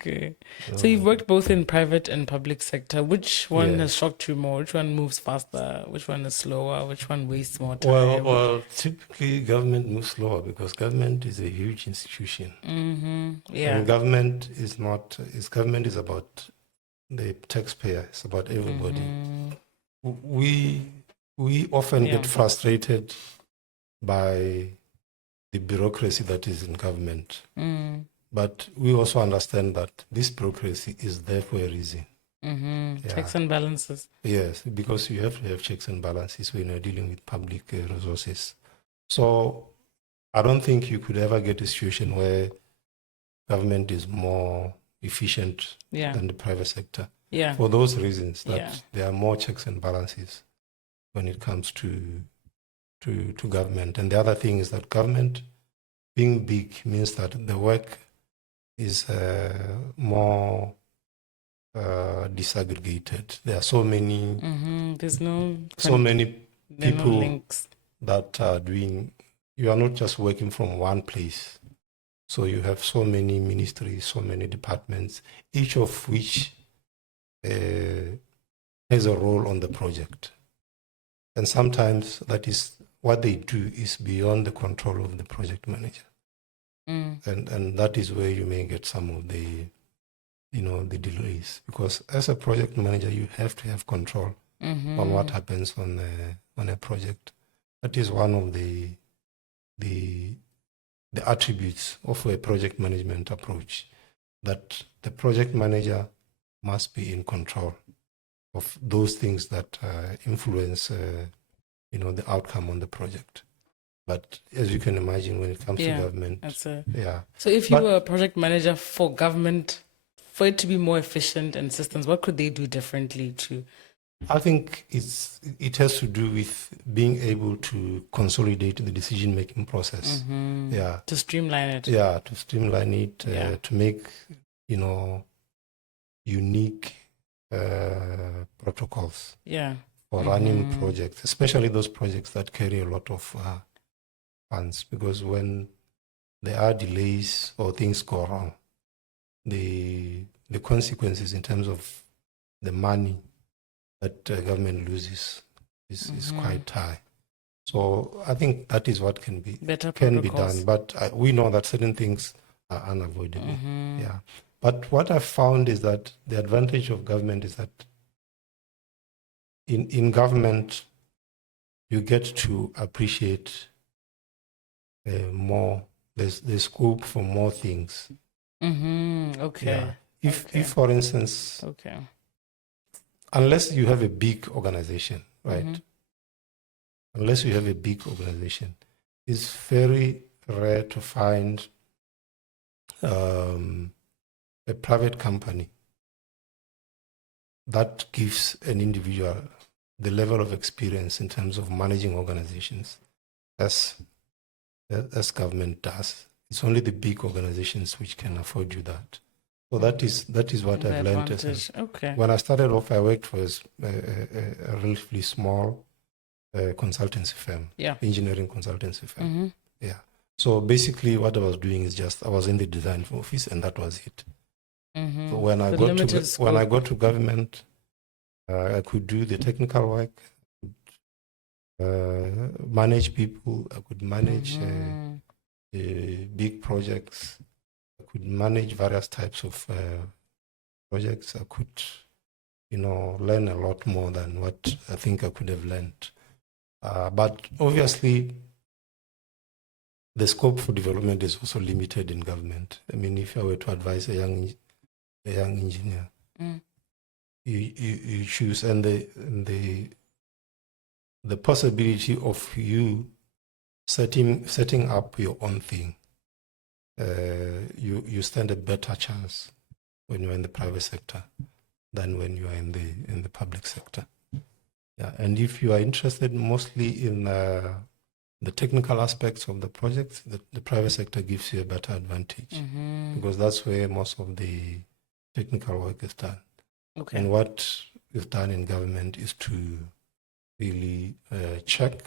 Okay. So you've worked both in private and public sector. Which one has Yes. shocked you more? Which one moves faster? Which one is slower? Which one wastes more Well, time? well, typically government moves slower because government is a huge institution, Yeah. and government is not. Government is about the taxpayer. It's about everybody. We we often Yeah. get frustrated by the bureaucracy that is in government, but we also understand that this bureaucracy is there for a reason. Yeah. Checks and balances. Yes, because you have to have checks and balances when you're dealing with public resources. So I don't think you could ever get a situation where government is more efficient Yeah. than the private sector. Yeah. For those reasons that Yeah. there are more checks and balances when it comes to government. And the other thing is that government being big means that the work is more disaggregated. There are so many There's no so many there are no people links. that are doing. You are not just working from one place. So you have so many ministries, so many departments, each of which has a role on the project. And sometimes that is what they do is beyond the control of the project manager. And that is where you may get some of the the delays, because as a project manager you have to have control on what happens on a project. That is one of the attributes of a project management approach, that the project manager must be in control of those things that influence the outcome on the project. But as you can imagine, when it comes to government, So if you were a project manager for government, for it to be more efficient and systems, what could they do differently to? I think it has to do with being able to consolidate the decision-making process. Yeah. To streamline it. Yeah, to streamline it, to make, unique protocols for running projects, especially those projects that carry a lot of funds, because when there are delays or things go wrong, the consequences in terms of the money that government loses is quite high. So I think that is what can be done. But we know that certain things are unavoidable. Yeah. But what I've found is that the advantage of government is that in government you get to appreciate more. There's scope for more things. Okay. Yeah. If for instance, unless you have a big organization, right? Unless you have a big organization, it's very rare to find a private company that gives an individual the level of experience in terms of managing organizations as government does. It's only the big organizations which can afford you that. So that is what I've learned. When I started off, I worked for a relatively small consultancy firm, engineering consultancy firm. Yeah. So basically, what I was doing is just I was in the design office, and that was it. So when I got to government, I could do the technical work, manage people. I could manage big projects. I could manage various types of projects. I could, learn a lot more than what I think I could have learned. But obviously, the scope for development is also limited in government. I mean, if I were to advise a young engineer, you choose, and the possibility of you setting up your own thing, you stand a better chance when you're in the private sector than when you are in the public sector. Yeah, and if you are interested mostly in the technical aspects of the project, the private sector gives you a better advantage, because that's where most of the technical work is done. Okay. And what is done in government is to really check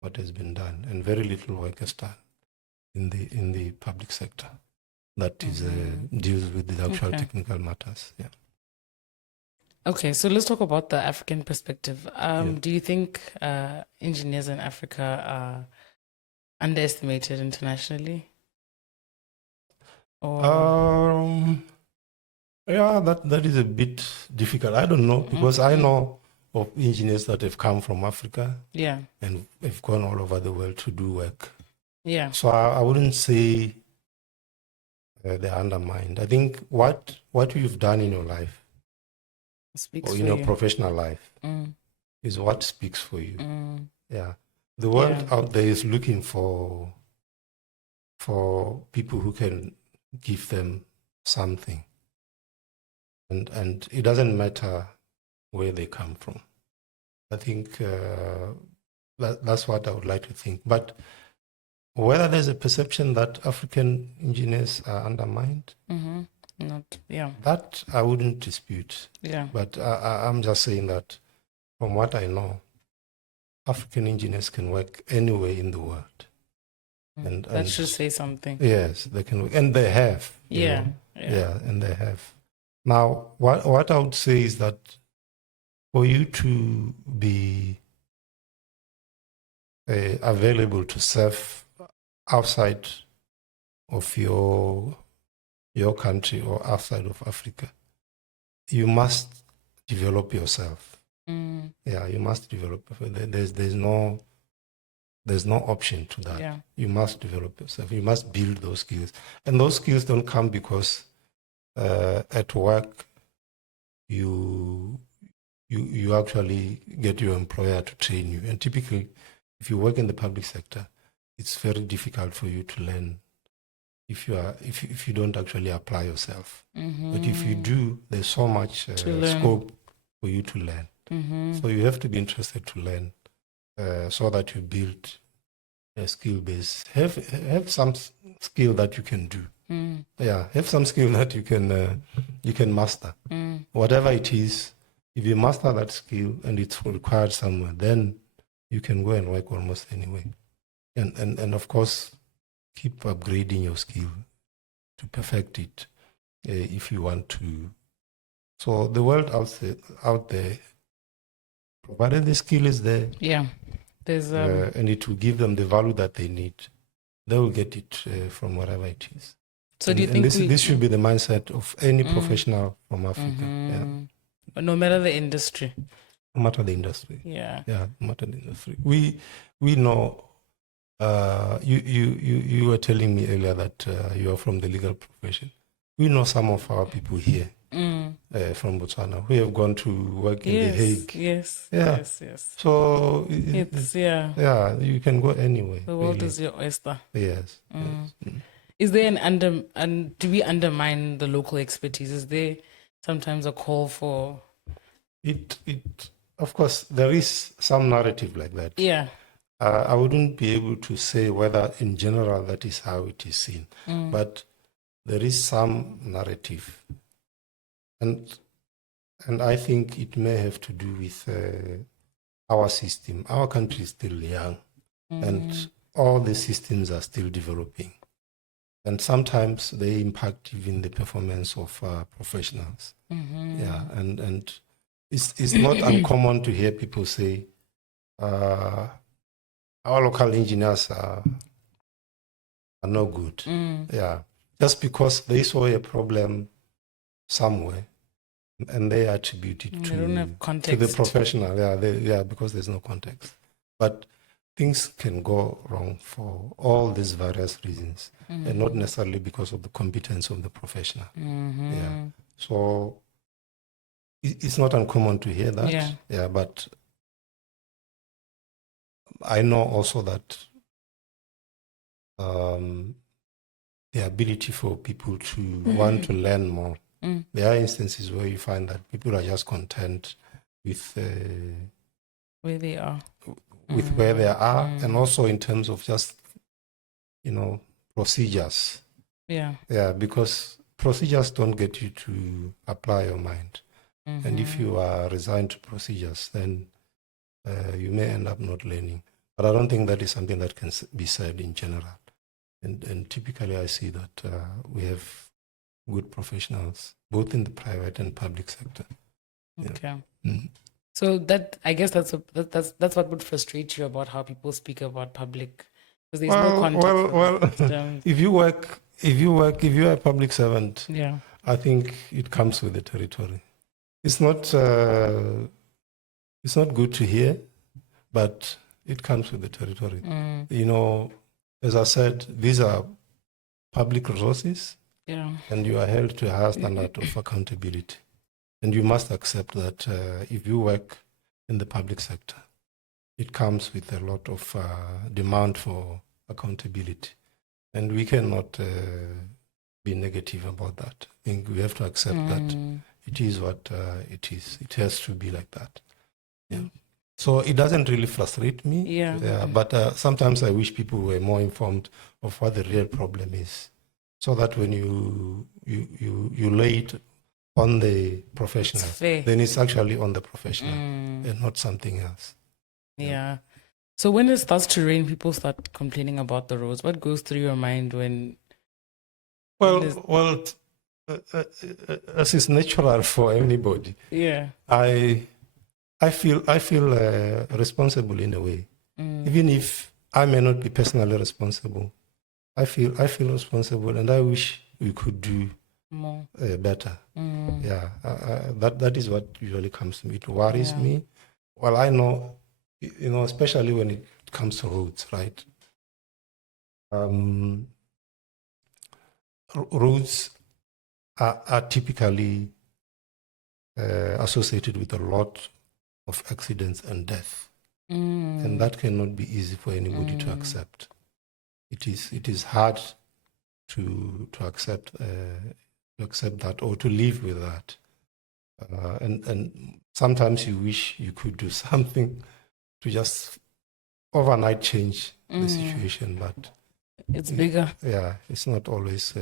what has been done, and very little work is done in the public sector. that is deals with the actual Okay. technical matters. Yeah. Okay, so let's talk about the African perspective. Yeah. Do you think engineers in Africa are underestimated internationally? Or Yeah, that is a bit difficult. I don't know because I know of engineers that have come from Africa yeah, and have gone all over the world to do work. yeah, So I wouldn't say they're undermined. I think what you've done in your life speaks or for in your you. professional life Mm, is what speaks for you. mm, Yeah, the world yeah, out there is looking for people who can give them something, and it doesn't matter where they come from. I think that's what I would like to think. But whether there's a perception that African engineers are undermined, not, yeah, that I wouldn't dispute. yeah. But I'm just saying that from what I know, African engineers can work anywhere in the world. That should say something. Yes, they can work, and they have. Yeah, Yeah, and they have. Now, what I would say is that for you to be available to serve outside of your country or outside of Africa, you must develop yourself. Yeah, you must develop. There's no option to that. Yeah. You must develop yourself. You must build those skills, and those skills don't come because at work you actually get your employer to train you. And typically, if you work in the public sector, it's very difficult for you to learn if you don't actually apply yourself. But if you do, there's so much scope for you to learn. So you have to be interested to learn so that you build a skill base. Have some skill that you can do. Yeah, have some skill that you can master. Whatever it is, if you master that skill and it's required somewhere, then you can go and work almost anywhere. And of course, keep upgrading your skill to perfect it if you want to. So the world out there, provided the skill is there, yeah, there's and it will give them the value that they need, they will get it from wherever it is. So do you think this should be the mindset of any professional from Africa? Yeah. But no matter the industry. No matter the industry. Yeah. Yeah, no matter the industry. We know. You were telling me earlier that you are from the legal profession. We know some of our people here from Botswana who have gone to work in The Hague. Yes. Yeah. Yes. So it's yeah, you can go anywhere. The world is your oyster. Yes. Yes. Is there do we undermine the local expertise? Is there sometimes a call for it? Of course, there is some narrative like that. Yeah. I wouldn't be able to say whether in general that is how it is seen, but there is some narrative. And I think it may have to do with our system. Our country is still young and all the systems are still developing. And sometimes they impact even the performance of professionals. Yeah, and it's not uncommon to hear people say, our local engineers are no good. Yeah, just because they saw a problem somewhere and they attribute it to the professional. Yeah, because there's no context. But things can go wrong for all these various reasons, and not necessarily because of the competence of the professional. Yeah, so it's not uncommon to hear that. Yeah, but I know also that the ability for people to want to learn more. There are instances where you find that people are just content with where they are, where they are, and also in terms of just procedures. Yeah, because procedures don't get you to apply your mind, and if you are resigned to procedures, then you may end up not learning. But I don't think that is something that can be said in general. And typically I see that we have good professionals, both in the private and public sector. Yeah. Okay. Mm. So that, I guess that's what would frustrate you about how people speak about public, because there's no context. Well, if you are a public servant, Yeah. I think it comes with the territory. It's not good to hear, but it comes with the territory. You know, as I said, these are public resources, Yeah. and you are held to a higher standard of accountability. And you must accept that if you work in the public sector, it comes with a lot of demand for accountability. And we cannot be negative about that. I think we have to accept that it is what it is. It has to be like that. Yeah. So it doesn't really frustrate me. Yeah. But sometimes I wish people were more informed of what the real problem is, so that when you lay it on the professional, then it's actually on the professional and not something else. Yeah. So when it starts to rain, people start complaining about the roads. What goes through your mind when? Well, as is natural for anybody. Yeah. I feel responsible in a way, even if I may not be personally responsible. I feel responsible, and I wish we could do more better. Yeah, that is what usually comes to me. It worries me. Well, I know, especially when it comes to roads, right? Roads are typically associated with a lot of accidents and death, and that cannot be easy for anybody to accept. It is hard to accept that, or to live with that, and sometimes you wish you could do something to just overnight change the situation, but it's bigger. Yeah, it's not always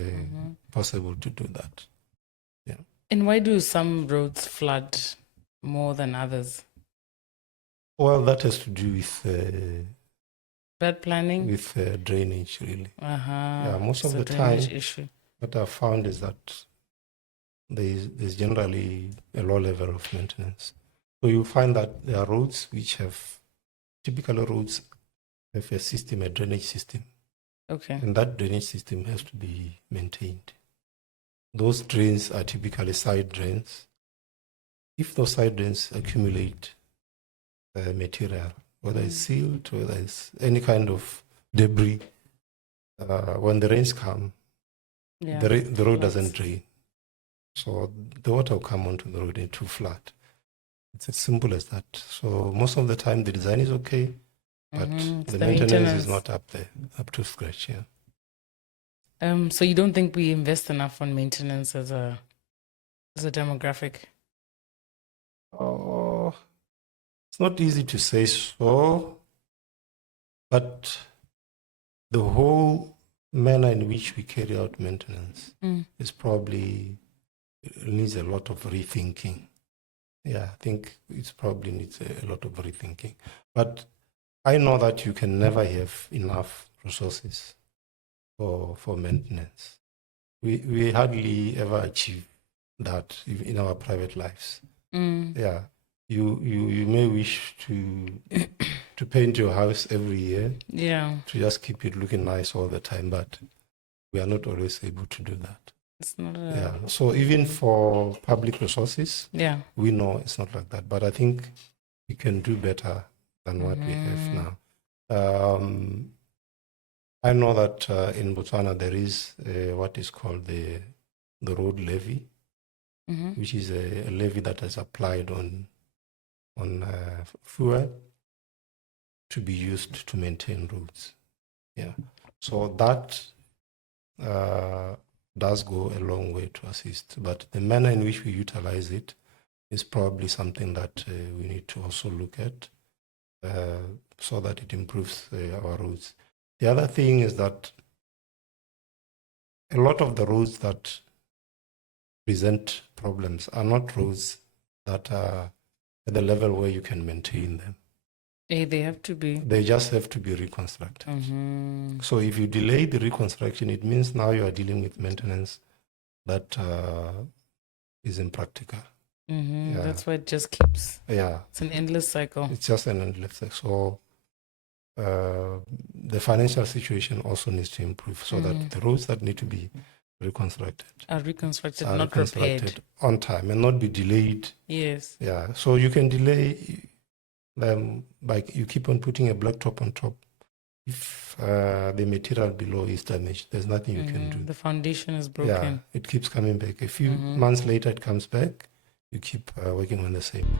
possible to do that. Yeah. And why do some roads flood more than others? Well, that has to do with bad planning, with drainage, really. Yeah, most it's of a the time, drainage issue. what I've found is that there's generally a low level of maintenance. So you find that there are roads which have, typical roads have a drainage system. Okay. And that drainage system has to be maintained. Those drains are typically side drains. If those side drains accumulate material, whether it's silt, whether it's any kind of debris, when the rains come, the road doesn't drain. So the water will come onto the road into flood. It's as simple as that. So most of the time the design is okay, but the maintenance is not up to scratch. Yeah. So you don't think we invest enough on maintenance as a demographic? Oh, it's not easy to say so, but the whole manner in which we carry out maintenance is probably needs a lot of rethinking. Yeah, I think it probably needs a lot of rethinking. But I know that you can never have enough resources for maintenance. We hardly ever achieve that in our private lives. Yeah, you may wish to paint your house every year. Yeah, to just keep it looking nice all the time, but we are not always able to do that. it's not. Yeah. So even for public resources, we know it's not like that. But I think we can do better than what we have now. I know that in Botswana there is what is called the road levy, which is a levy that is applied on fuel to be used to maintain roads. Yeah. So that does go a long way to assist, but the manner in which we utilize it is probably something that we need to also look at so that it improves our roads. The other thing is that a lot of the roads that present problems are not roads that are at the level where you can maintain them. They have to be. They just have to be reconstructed. Mm-hmm. So if you delay the reconstruction, it means now you are dealing with maintenance that is impractical. Mm-hmm. Yeah. That's why it just keeps. Yeah. It's an endless cycle. It's just an endless cycle. So the financial situation also needs to improve so that the roads that need to be reconstructed Are reconstructed, are not reconstructed repaired. on time and not be delayed. Yes. Yeah. So you can delay them, like you keep on putting a blacktop on top. If the material below is damaged, there's nothing you can do. The foundation is broken. Yeah, it keeps coming back. A few months later, it comes back. You keep working on the same.